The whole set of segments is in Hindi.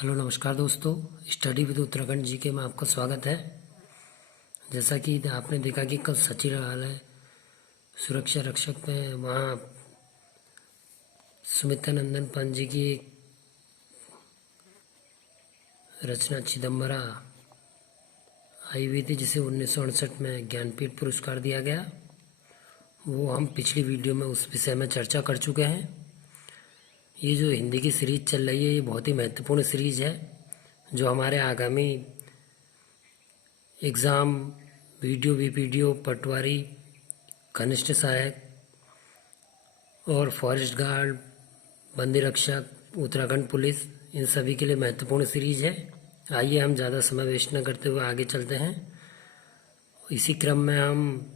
हेलो नमस्कार दोस्तों। स्टडी विद उत्तराखंड जी के में आपका स्वागत है। जैसा कि आपने देखा कि कल सचिवालय सुरक्षा रक्षक में वहाँ सुमित्रा नंदन पंत जी की रचना चिदम्बरा आई हुई थी, जिसे 1968 में ज्ञानपीठ पुरस्कार दिया गया। वो हम पिछली वीडियो में उस विषय में चर्चा कर चुके हैं। ये जो हिंदी की सीरीज चल रही है, ये बहुत ही महत्वपूर्ण सीरीज है जो हमारे आगामी एग्ज़ाम वीडियो वीपीडीओ पटवारी, घनिष्ठ सहायक और फॉरेस्ट गार्ड, वन रक्षक, उत्तराखंड पुलिस, इन सभी के लिए महत्वपूर्ण सीरीज है। आइए हम ज़्यादा समय वेस्ट न करते हुए आगे चलते हैं। इसी क्रम में हम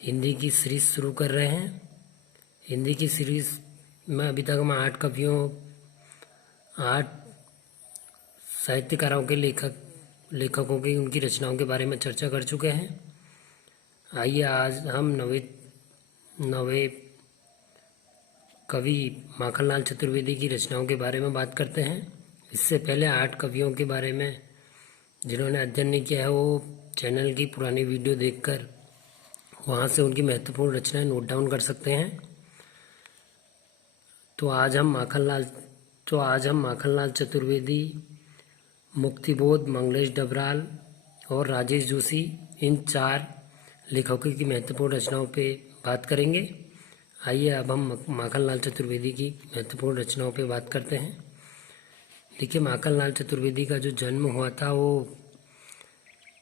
हिंदी की सीरीज शुरू कर रहे हैं। हिंदी की सीरीज में अभी तक हम 8 साहित्यकारों के लेखकों की उनकी रचनाओं के बारे में चर्चा कर चुके हैं। आइए आज हम नवे कवि माखनलाल चतुर्वेदी की रचनाओं के बारे में बात करते हैं। इससे पहले 8 कवियों के बारे में जिन्होंने अध्ययन नहीं किया है, वो चैनल की पुरानी वीडियो देखकर वहाँ से उनकी महत्वपूर्ण रचनाएं नोट डाउन कर सकते हैं। तो आज हम माखनलाल चतुर्वेदी, मुक्तिबोध, मंगलेश डबराल और राजेश जोशी, इन 4 लेखकों की महत्वपूर्ण रचनाओं पे बात करेंगे। आइए अब हम माखनलाल चतुर्वेदी की महत्वपूर्ण रचनाओं पे बात करते हैं। देखिए, माखनलाल चतुर्वेदी का जो जन्म हुआ था वो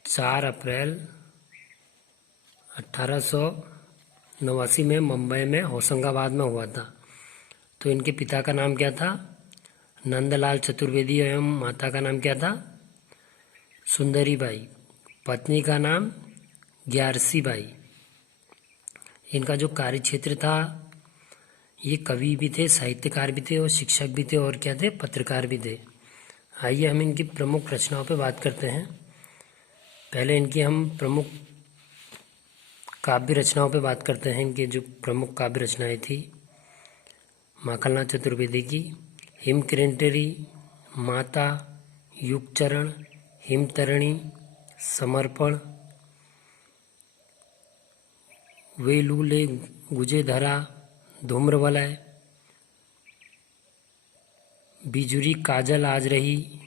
4 अप्रैल 1889 में मुंबई में होशंगाबाद में हुआ था। तो इनके पिता का नाम क्या था? नंदलाल चतुर्वेदी, एवं माता का नाम क्या था? सुंदरी बाई। पत्नी का नाम ग्यारसी बाई। इनका जो कार्य क्षेत्र था, ये कवि भी थे, साहित्यकार भी थे और शिक्षक भी थे, और क्या थे? पत्रकार भी थे। आइए हम इनकी प्रमुख रचनाओं पर बात करते हैं। पहले इनकी हम प्रमुख काव्य रचनाओं पर बात करते हैं। इनकी जो प्रमुख काव्य रचनाएं थी माखनलाल चतुर्वेदी की: हिमकिरणटरी, माता, युगचरण, हिमतरणी, समर्पण, वेलूले गुजे धरा, धूम्रवलय, बिजुरी काजल आज रही।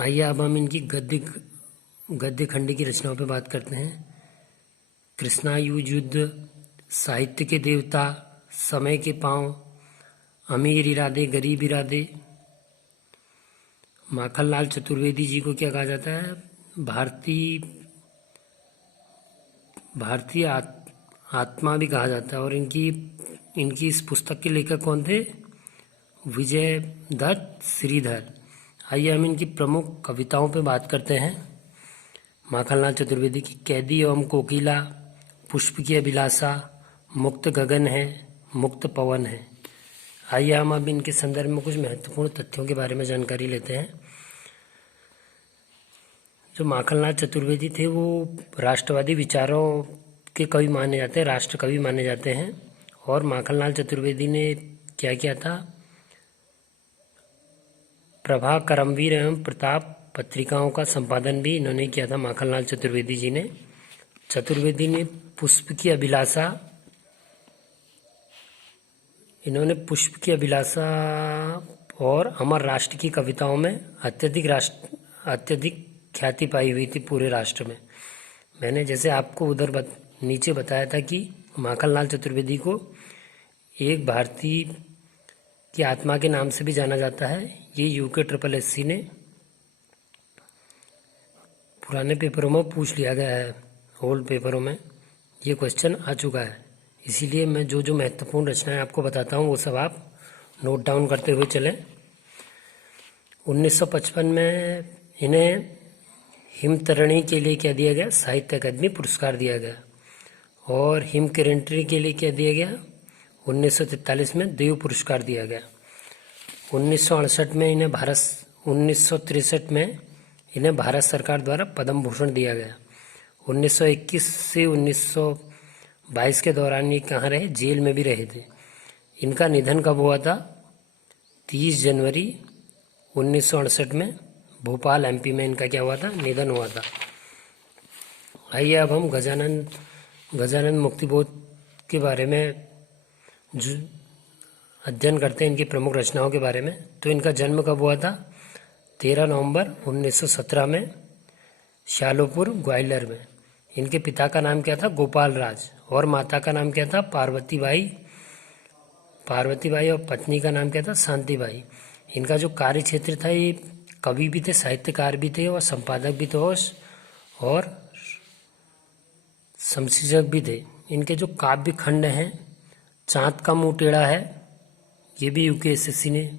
आइए अब हम इनकी गद्य खंड की रचनाओं पर बात करते हैं। कृष्णायुज युद्ध, साहित्य के देवता, समय के पांव, अमीर इरादे गरीब इरादे। माखनलाल चतुर्वेदी जी को क्या कहा जाता है? भारतीय आत्मा भी कहा जाता है। और इनकी इस पुस्तक के लेखक कौन थे? विजय दत्त श्रीधर। आइए हम इनकी प्रमुख कविताओं पे बात करते हैं। माखनलाल चतुर्वेदी की: कैदी एवं कोकिला, पुष्प की अभिलाषा, मुक्त गगन है, मुक्त पवन है। आइए हम अब इनके संदर्भ में कुछ महत्वपूर्ण तथ्यों के बारे में जानकारी लेते हैं। जो माखनलाल चतुर्वेदी थे वो राष्ट्रवादी विचारों के कवि माने जाते हैं, राष्ट्र कवि माने जाते हैं। और माखनलाल चतुर्वेदी ने क्या किया था? प्रभा, करमवीर एवं प्रताप पत्रिकाओं का संपादन भी इन्होंने किया था, माखनलाल चतुर्वेदी जी ने। चतुर्वेदी ने पुष्प की अभिलाषा और अमर राष्ट्र की कविताओं में अत्यधिक ख्याति पाई हुई थी पूरे राष्ट्र में। मैंने जैसे आपको नीचे बताया था कि माखनलाल चतुर्वेदी को एक भारतीय की आत्मा के नाम से भी जाना जाता है। ये UKSSC ने पुराने पेपरों में पूछ लिया गया है, ओल्ड पेपरों में ये क्वेश्चन आ चुका है। इसीलिए मैं जो महत्वपूर्ण रचनाएं आपको बताता हूँ वो सब आप नोट डाउन करते हुए चलें। 1955 में इन्हें हिमतरणी के लिए क्या दिया गया? साहित्य अकादमी पुरस्कार दिया गया। और हिमकिरणटरी के लिए क्या दिया गया? 1943 में देव पुरस्कार दिया गया। 1963 में इन्हें भारत सरकार द्वारा पद्म भूषण दिया गया। 1921 से 1922 के दौरान ये कहाँ रहे? जेल में भी रहे थे। इनका निधन कब हुआ था? 30 जनवरी 1968 में भोपाल एमपी में इनका क्या हुआ था, निधन हुआ था। आइए अब हम गजानन मुक्तिबोध के बारे में जो अध्ययन करते हैं, इनकी प्रमुख रचनाओं के बारे में। तो इनका जन्म कब हुआ था? 13 नवंबर 1917 में शालोपुर ग्वालियर में। इनके पिता का नाम क्या था? गोपाल राज। और माता का नाम क्या था? पार्वतीबाई और पत्नी का नाम क्या था? शांतिबाई। इनका जो कार्य क्षेत्र था, ये कवि भी थे, साहित्यकार भी थे और संपादक भी थे और संसूचक भी थे। इनके जो काव्य खंड हैं, चाँद का मुंह टेढ़ा है, ये भी यूपीएससी ने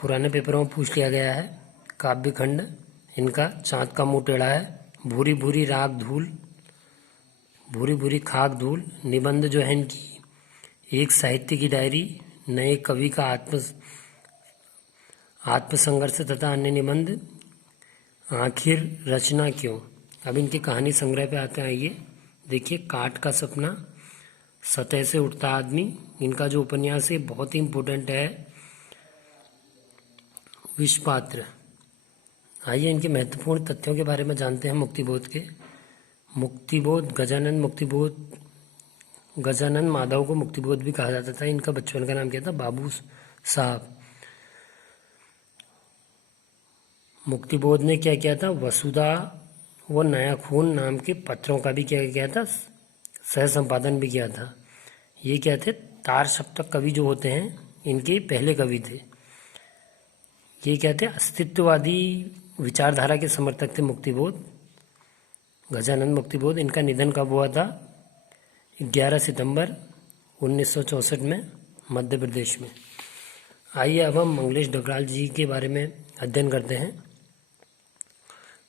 पुराने पेपरों में पूछ लिया गया है। काव्य खंड इनका चाँद का मुंह टेढ़ा है, भूरी भूरी खाक धूल। निबंध जो है इनकी एक साहित्य की डायरी, नए कवि का आत्मसंघर्ष तथा अन्य निबंध, आखिर रचना क्यों। अब इनकी कहानी संग्रह पे आते हैं। आइए देखिए, काट का सपना, सतह से उठता आदमी। इनका जो उपन्यास है बहुत ही इम्पोर्टेंट है, विषपात्र। आइए इनके महत्वपूर्ण तथ्यों के बारे में जानते हैं मुक्तिबोध के। गजानन माधव को मुक्तिबोध भी कहा जाता था। इनका बचपन का नाम क्या था? बाबू साहब। मुक्तिबोध ने क्या किया था? वसुधा व नया खून नाम के पत्रों का भी क्या किया था? सह संपादन भी किया था। ये क्या थे? तार सप्तक कवि जो होते हैं, इनके पहले कवि थे। ये क्या थे? अस्तित्ववादी विचारधारा के समर्थक थे मुक्तिबोध, गजानन मुक्तिबोध। इनका निधन कब हुआ था? 11 सितंबर 1964 में मध्य प्रदेश में। आइए अब हम मंगलेश डबराल जी के बारे में अध्ययन करते हैं।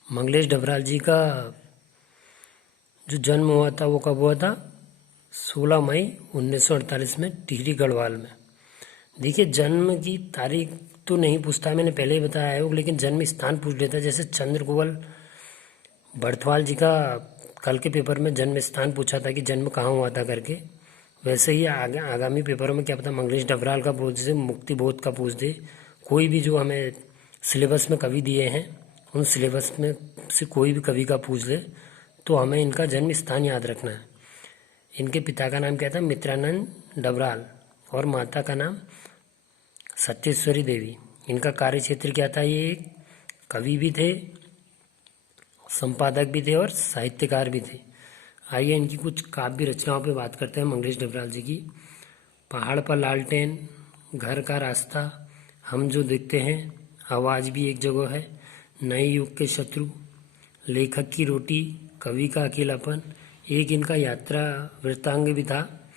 मंगलेश डबराल जी का जो जन्म हुआ था वो कब हुआ था? 16 मई 1948 में टिहरी गढ़वाल में। देखिए, जन्म की तारीख तो नहीं पूछता, मैंने पहले ही बताया है, लेकिन जन्म स्थान पूछ लेता है। जैसे चंद्रकुवल बड़थवाल जी का कल के पेपर में जन्म स्थान पूछा था कि जन्म कहाँ हुआ था करके, वैसे ही आगामी पेपरों में क्या पता मंगलेश डबराल का पूछ दे, मुक्तिबोध का पूछ दे। कोई भी जो हमें सिलेबस में कवि दिए हैं, उन सिलेबस में से कोई भी कवि का पूछ ले तो हमें इनका जन्म स्थान याद रखना है। इनके पिता का नाम क्या था? मित्रानंद डबराल। और माता का नाम सत्येश्वरी देवी। इनका कार्य क्षेत्र क्या था? ये कवि भी थे, संपादक भी थे और साहित्यकार भी थे। आइए इनकी कुछ काव्य रचनाओं पे बात करते हैं मंगलेश डबराल जी की। पहाड़ पर लालटेन, घर का रास्ता, हम जो देखते हैं, आवाज़ भी एक जगह है, नए युग के शत्रु, लेखक की रोटी, कवि का अकेलापन। एक इनका यात्रा वृत्तांग भी था,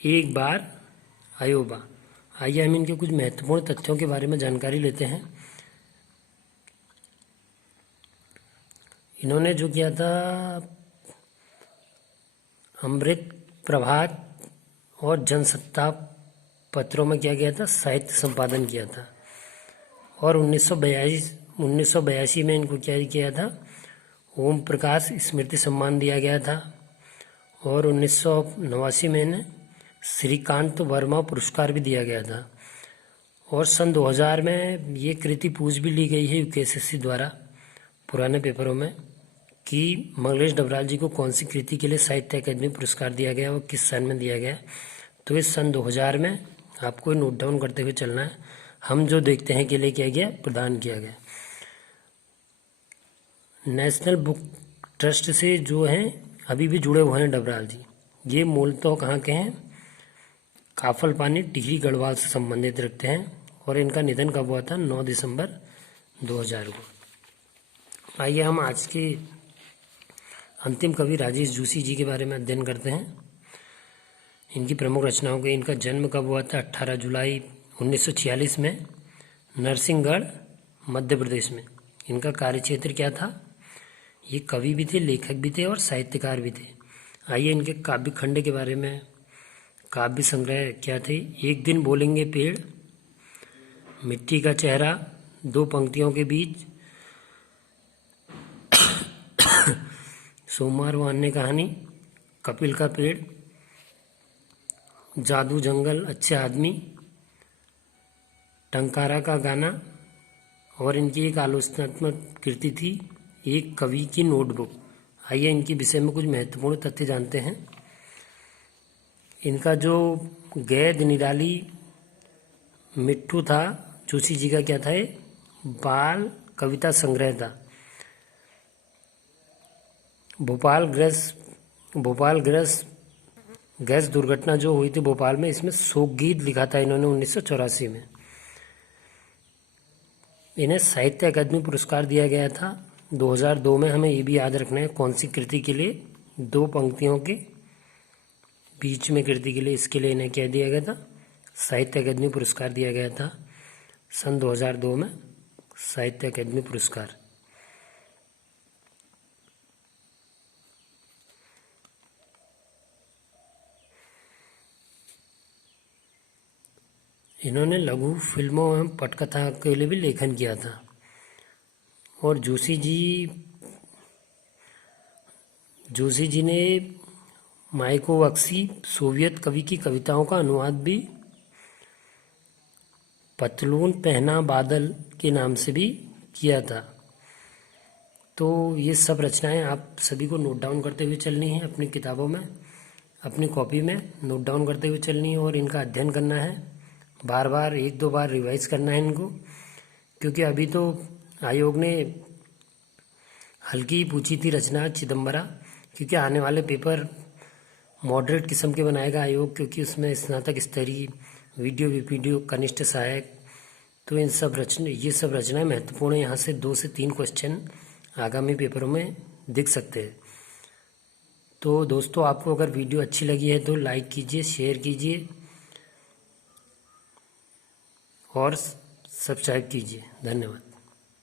एक बार अयोबा। आइए हम इनके कुछ महत्वपूर्ण तथ्यों के बारे में जानकारी लेते हैं। इन्होंने जो किया था, अमृत प्रभात और जनसत्ता पत्रों में क्या किया था? साहित्य संपादन किया था। और 1982 में इनको क्या किया था? ओम प्रकाश स्मृति सम्मान दिया गया था। और 1989 में इन्हें श्रीकांत वर्मा पुरस्कार भी दिया गया था। और सन 2000 में ये कृति पूछ भी ली गई है यूपीएससी द्वारा पुराने पेपरों में कि मंगलेश डबराल जी को कौन सी कृति के लिए साहित्य अकादमी पुरस्कार दिया गया और किस साल में दिया गया। तो इस सन 2000 में आपको नोट डाउन करते हुए चलना है। हम जो देखते हैं के लिए क्या गया? प्रदान किया गया। नेशनल बुक ट्रस्ट से जो हैं अभी भी जुड़े हुए हैं डबराल जी। ये मूलतः कहाँ के हैं? काफल पानी, टिहरी गढ़वाल से संबंधित रखते हैं। और इनका निधन कब हुआ था? 9 दिसंबर 2000 को। आइए हम आज के अंतिम कवि राजेश जोशी जी के बारे में अध्ययन करते हैं, इनकी प्रमुख रचनाओं के। इनका जन्म कब हुआ था? 18 जुलाई 1946 में नरसिंहगढ़ मध्य प्रदेश में। इनका कार्य क्षेत्र क्या था? ये कवि भी थे, लेखक भी थे और साहित्यकार भी थे। आइए इनके काव्य खंड के बारे में, काव्य संग्रह क्या थे? एक दिन बोलेंगे पेड़, मिट्टी का चेहरा, दो पंक्तियों के बीच, सोमवार व अन्य कहानी, कपिल का पेड़, जादू जंगल, अच्छे आदमी, टंकारा का गाना, और इनकी एक आलोचनात्मक कृति थी एक कवि की नोटबुक। आइए इनके विषय में कुछ महत्वपूर्ण तथ्य जानते हैं। इनका जो गैद निराली मिट्ठू था, जोशी जी का क्या था, ये बाल कविता संग्रह था। भोपाल गैस दुर्घटना जो हुई थी भोपाल में, इसमें शोक गीत लिखा था इन्होंने 1984 में। इन्हें साहित्य अकादमी पुरस्कार दिया गया था 2002 में। हमें ये भी याद रखना है कौन सी कृति के लिए, 2 पंक्तियों के बीच में कृति के लिए, इसके लिए इन्हें क्या दिया गया था, साहित्य अकादमी पुरस्कार दिया गया था सन 2002 में, साहित्य अकादमी पुरस्कार। इन्होंने लघु फिल्मों एवं पटकथा के लिए भी लेखन किया था। और जोशी जी ने मायकोवस्की सोवियत कवि की कविताओं का अनुवाद भी पतलून पहना बादल के नाम से भी किया था। तो ये सब रचनाएं आप सभी को नोट डाउन करते हुए चलनी है, अपनी किताबों में, अपनी कॉपी में नोट डाउन करते हुए चलनी है, और इनका अध्ययन करना है, बार बार 1-2 बार रिवाइज करना है इनको, क्योंकि अभी तो आयोग ने हल्की पूछी थी रचना चिदम्बरा, क्योंकि आने वाले पेपर मॉडरेट किस्म के बनाएगा आयोग, क्योंकि उसमें स्नातक स्तरीय, वीडियो कनिष्ठ सहायक, तो ये सब रचनाएं महत्वपूर्ण है। यहाँ से 2 से 3 क्वेश्चन आगामी पेपरों में दिख सकते हैं। तो दोस्तों, आपको अगर वीडियो अच्छी लगी है तो लाइक कीजिए, शेयर कीजिए और सब्सक्राइब कीजिए। धन्यवाद।